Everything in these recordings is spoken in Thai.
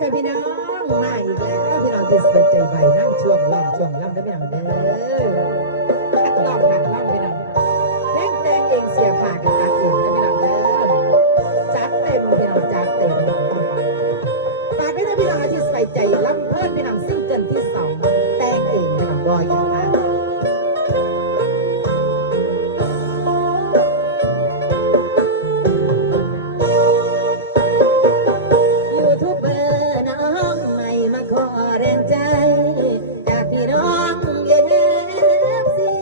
จ้าพี่น้องมาอีกแล้วพี่น้องที่สนใจใบนั่งช่วงล่ำช่วงล่ำได้พี่น้องเด้อขัดลองขัดล่ำพี่น้องเล่นแตงเองเสียผ่ากันตัดเองนะพี่น้องเด้อจัดเต็มพี่น้องจัดเต็มฝากไว้นะพี่น้องที่ใส่ใจล่ำเพิ่นพี่น้องซิงเกิลที่ส ขอแรงใจ จากพี่น้องเอฟซี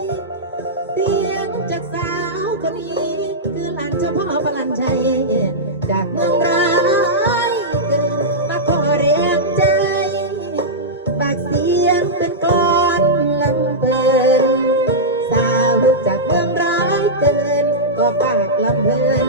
เสียงจากสาวคนนี้ คือหลานเจ้าพ่อพลันชัย จากเมืองร้ายมาขอแรงใจ ปากเสียงเป็นกลอนลำเปินสาวจากเมืองร้ายเกินก็ปากลำเพลิน